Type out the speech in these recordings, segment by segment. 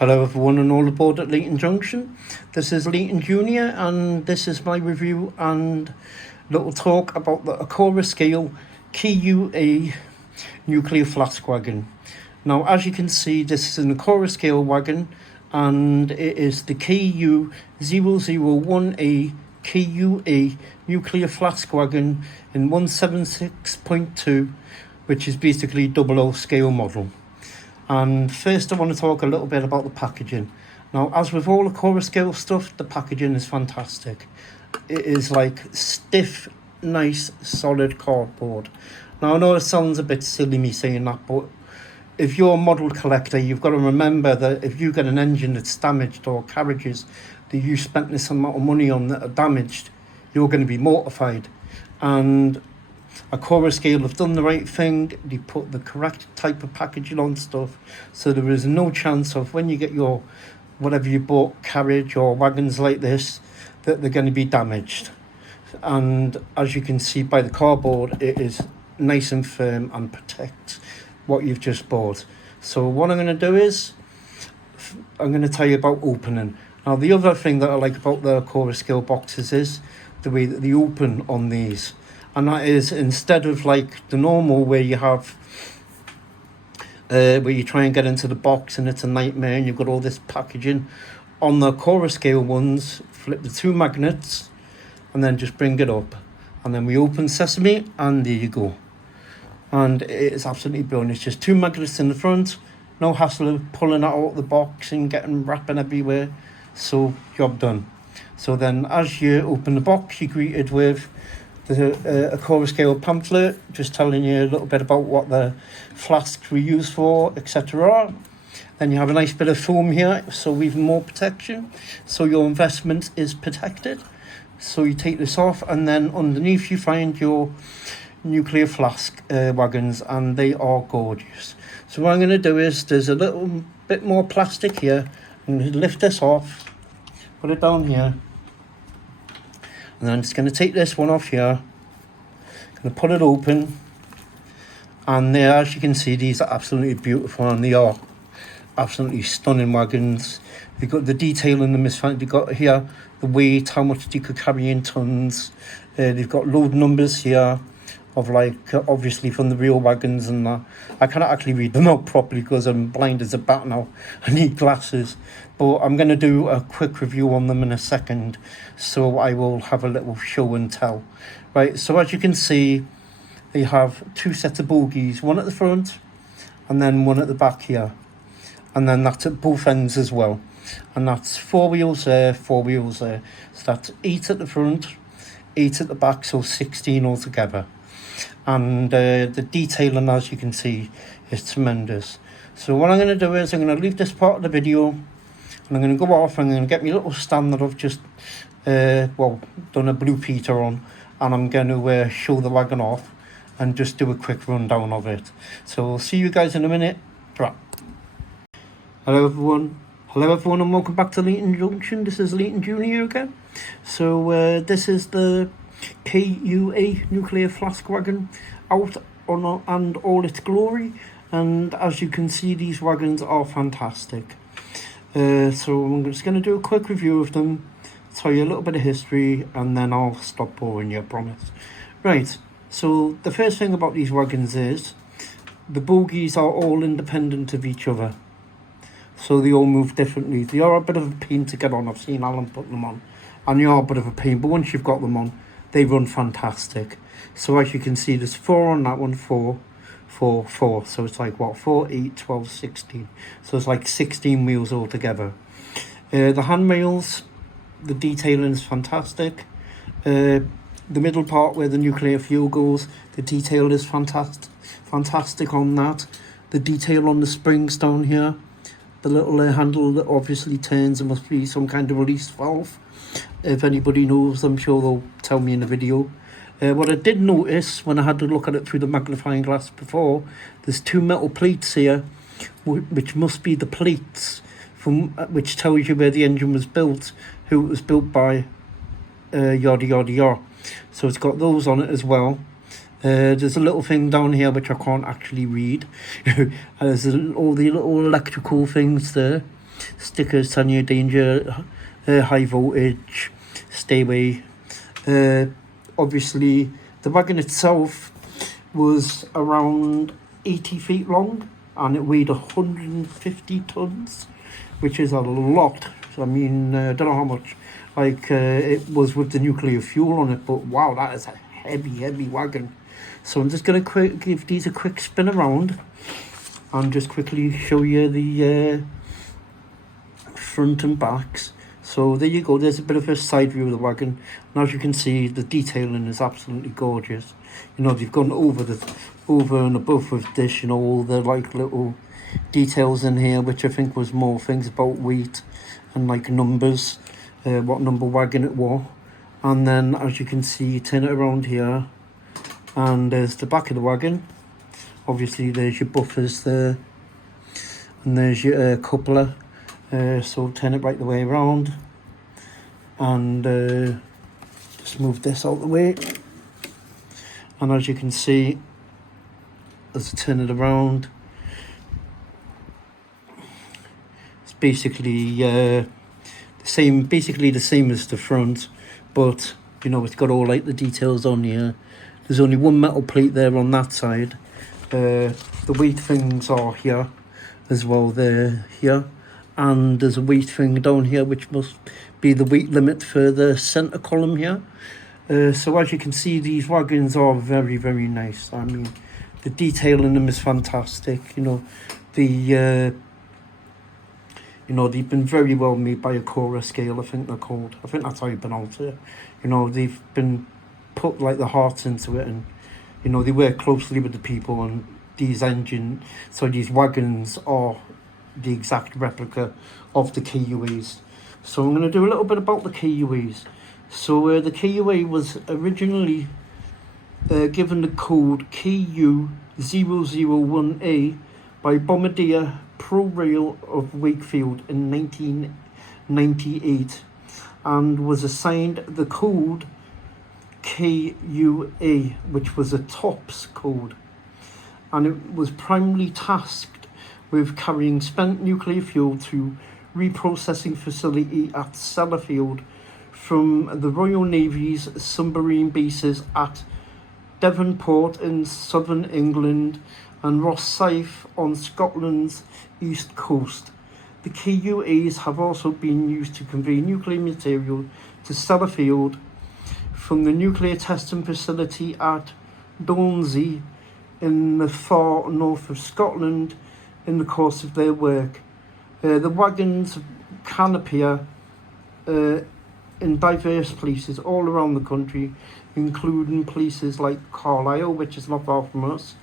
Hello everyone and all aboard at Leighton Junction. This is Leighton Jr. and this is my review and little talk about the Accurascale Kua nuclear flask wagon. Now as you can see, this is an Accurascale wagon and it is the KU001A Kua nuclear flask wagon in 176.2, which is basically 00 scale model. And first I want to talk a little bit about the packaging. Now, as with all the Accurascale stuff, the packaging is fantastic. It is like stiff, nice, solid cardboard. Now, I know it sounds a bit silly me saying that, but if you're a model collector, you've got to remember that if you get an engine that's damaged or carriages that you spent this amount of money on that are damaged, you're going to be mortified. And Accurascale have done the right thing. They put the correct type of packaging on stuff, so there is no chance of when you get your whatever you bought, carriage or wagons like this, that they're going to be damaged. And as you can see by the cardboard, it is nice and firm and protects what you've just bought. So what I'm going to do is I'm going to tell you about opening. Now the other thing that I like about the Accurascale boxes is the way that they open on these. And that is, instead of like the normal where you have where you try and get into the box and it's a nightmare and you've got all this packaging, on the Accurascale ones, flip the two magnets and then just bring it up, and then we open sesame and there you go. And it is absolutely brilliant. It's just two magnets in the front, no hassle of pulling it out of the box and getting wrapping everywhere. So job done. So then as you open the box, you're greeted with the Accurascale pamphlet, just telling you a little bit about what the flasks we use for, etc. Then you have a nice bit of foam here, so even more protection, so your investment is protected. So you take this off, and then underneath you find your nuclear flask wagons, and they are gorgeous. So what I'm going to do is, there's a little bit more plastic here. I'm going to lift this off, put it down here. And then I'm just going to take this one off here, going to put it open, and there, as you can see, these are absolutely beautiful, and they are absolutely stunning wagons. They've got the detail in them, they've got here the weight, how much they could carry in tons. They've got load numbers here of like, obviously from the real wagons and that. I cannot actually read them out properly because I'm blind as a bat now. I need glasses. But I'm going to do a quick review on them in a second. So I will have a little show and tell. Right, so as you can see, they have two sets of bogies. One at the front and then one at the back here. And then that's at both ends as well. And that's 4 wheels there, 4 wheels there. So that's 8 at the front, 8 at the back, so 16 altogether. And the detailing, as you can see, is tremendous. So what I'm going to do is I'm going to leave this part of the video, and I'm going to go off and I'm going to get my little stand that I've just done a Blue Peter on, and I'm going to show the wagon off and just do a quick rundown of it. So I'll see you guys in a minute. Hello everyone, and welcome back to Leighton Junction. This is Leighton Jr. again. So this is the Kua nuclear flask wagon out on and all its glory, and as you can see, these wagons are fantastic. So I'm just going to do a quick review of them, tell you a little bit of history, and then I'll stop boring you, I promise. Right, so the first thing about these wagons is the bogies are all independent of each other, so they all move differently. They are a bit of a pain to get on. I've seen Alan put them on, and they are a bit of a pain, but once you've got them on, they run fantastic. So as you can see, there's 4 on that one, 4, 4, 4. So it's like, what, 4, 8, 12, 16. So it's like 16 wheels altogether. The handrails, the detailing is fantastic. The middle part where the nuclear fuel goes, the detail is fantastic on that. The detail on the springs down here. The little handle that obviously turns, it must be some kind of release valve. If anybody knows, I'm sure they'll tell me in the video. What I did notice when I had to look at it through the magnifying glass before, there's 2 metal plates here, which must be the plates from which tells you where the engine was built, who it was built by, yada yada yada. So it's got those on it as well. There's a little thing down here which I can't actually read. There's all the little electrical things there. stickers telling you danger, high voltage, stay away. Obviously, the wagon itself was around 80 feet long and it weighed 150 tons, which is a lot. I mean, I don't know how much it was with the nuclear fuel on it, but wow, that is a heavy wagon. So I'm just going to give these a quick spin around and just quickly show you the front and backs. So there you go, there's a bit of a side view of the wagon, and as you can see, the detailing is absolutely gorgeous. You know, they've gone over and above with this, you know, all the little details in here, which I think was more things about weight and numbers, what number wagon it was. And then as you can see, turn it around here and there's the back of the wagon. Obviously there's your buffers there and there's your coupler. So turn it right the way around and just move this out the way. And as you can see, as I turn it around, it's basically the same as the front, but you know, it's got all the details on here. There's only one metal plate there on that side. The weight things are here as well, they're here. And there's a weight thing down here, which must be the weight limit for the centre column here. So as you can see, these wagons are very nice. I mean, the detail in them is fantastic. You know, they've been very well made by Accurascale, I think they're called. I think that's how you pronounce it. You know, they've been put the hearts into it, and you know, they work closely with the people, and these wagons are the exact replica of the KUAs. So I'm going to do a little bit about the KUAs. So the KUA was originally given the code KU001A by Bombardier ProRail of Wakefield in 1998 and was assigned the code KUA, which was a TOPS code, and it was primarily tasked with carrying spent nuclear fuel to reprocessing facility at Sellafield from the Royal Navy's submarine bases at Devonport in southern England and Rosyth on Scotland's east coast. The KUAs have also been used to convey nuclear material to Sellafield from the nuclear testing facility at Dornsey in the far north of Scotland in the course of their work. The wagons can appear in diverse places all around the country, including places like Carlisle, which is not far from us,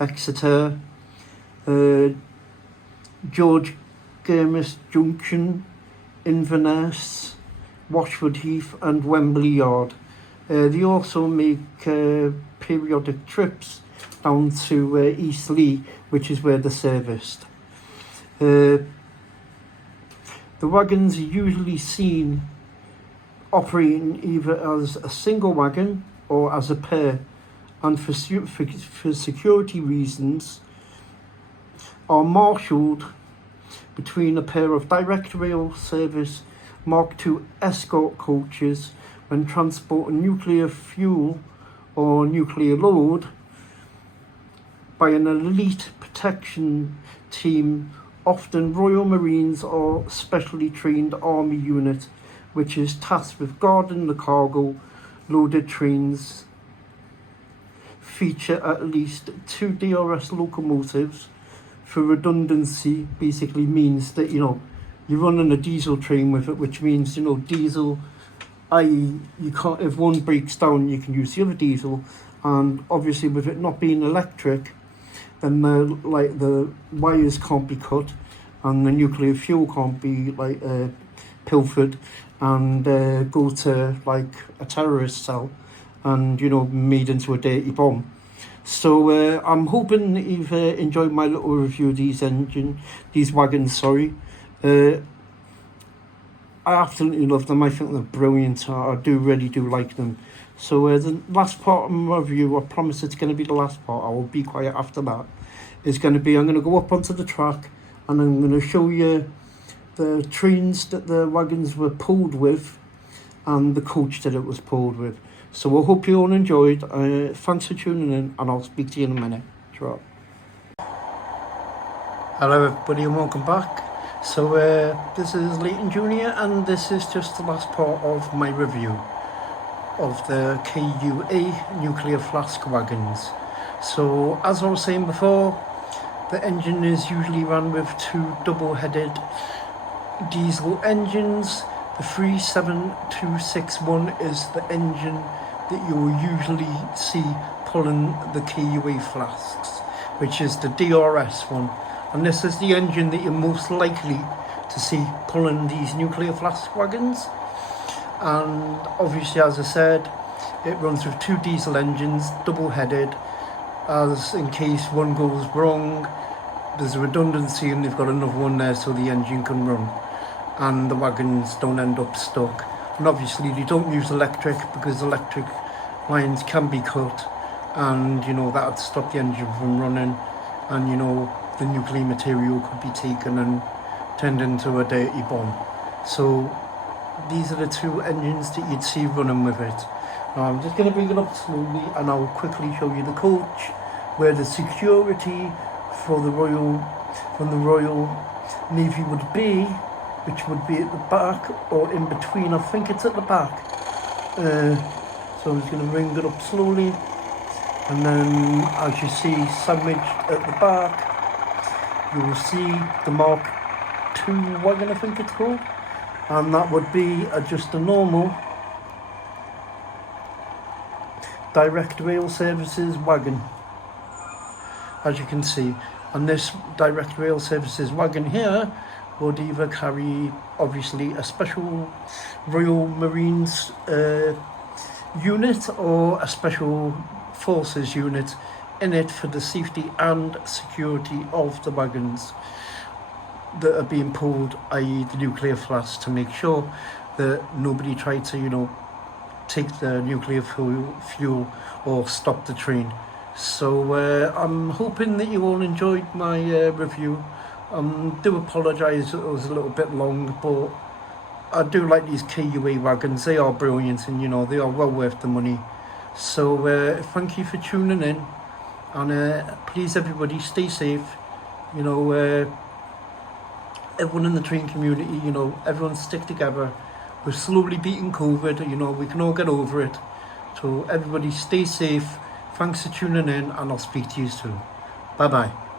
Exeter, George Germis Junction, Inverness, Washford Heath and Wembley Yard. They also make periodic trips down to Eastleigh, which is where they're serviced. The wagons are usually seen operating either as a single wagon or as a pair, and for security reasons are marshalled between a pair of direct rail service Mark II escort coaches when transporting nuclear fuel or nuclear load by an elite protection team, often Royal Marines or specially trained army unit, which is tasked with guarding the cargo. Loaded trains feature at least 2 DRS locomotives. For redundancy, basically means that, you know, you're running a diesel train with it, which means, you know, diesel, i.e. you can't, if one breaks down, you can use the other diesel, and obviously with it not being electric, then the wires can't be cut, and the nuclear fuel can't be pilfered and go to a terrorist cell and, you know, made into a dirty bomb. So I'm hoping that you've enjoyed my little review of these wagons. I absolutely love them. I think they're brilliant. I really do like them. So the last part of my review, I promise it's going to be the last part, I will be quiet after that, is going to be, I'm going to go up onto the track and I'm going to show you the trains that the wagons were pulled with and the coach that it was pulled with. So I hope you all enjoyed. Thanks for tuning in, and I'll speak to you in a minute. Drop. Hello everybody and welcome back. So this is Leighton Jr. and this is just the last part of my review of the KUA nuclear flask wagons. So as I was saying before, the engine is usually run with two double-headed diesel engines. The 37261 is the engine that you will usually see pulling the KUA flasks, which is the DRS one. And this is the engine that you're most likely to see pulling these nuclear flask wagons. And obviously, as I said, it runs with two diesel engines, double-headed, as in case one goes wrong, there's a redundancy and they've got another one there so the engine can run and the wagons don't end up stuck. And obviously they don't use electric because electric lines can be cut, and you know that would stop the engine from running, and you know the nuclear material could be taken and turned into a dirty bomb. So these are the two engines that you'd see running with it. Now I'm just going to bring it up slowly and I'll quickly show you the coach where the security for the Royal Navy would be, which would be at the back or in between. I think it's at the back. So I'm just going to bring it up slowly, and then as you see sandwiched at the back, you will see the Mark II wagon, I think it's called, and that would be just a normal direct rail services wagon, as you can see. And this direct rail services wagon here would either carry obviously a special Royal Marines unit or a special forces unit in it for the safety and security of the wagons that are being pulled, i.e. the nuclear flasks, to make sure that nobody tried to, you know, take the nuclear fuel or stop the train. So I'm hoping that you all enjoyed my review. Do apologise it was a little bit long, but I do like these KUA wagons. They are brilliant, and you know they are well worth the money. So thank you for tuning in, and please everybody stay safe. You know, everyone in the train community, you know, everyone stick together. We're slowly beating COVID, you know, we can all get over it. So everybody stay safe. Thanks for tuning in, and I'll speak to you soon. Bye bye.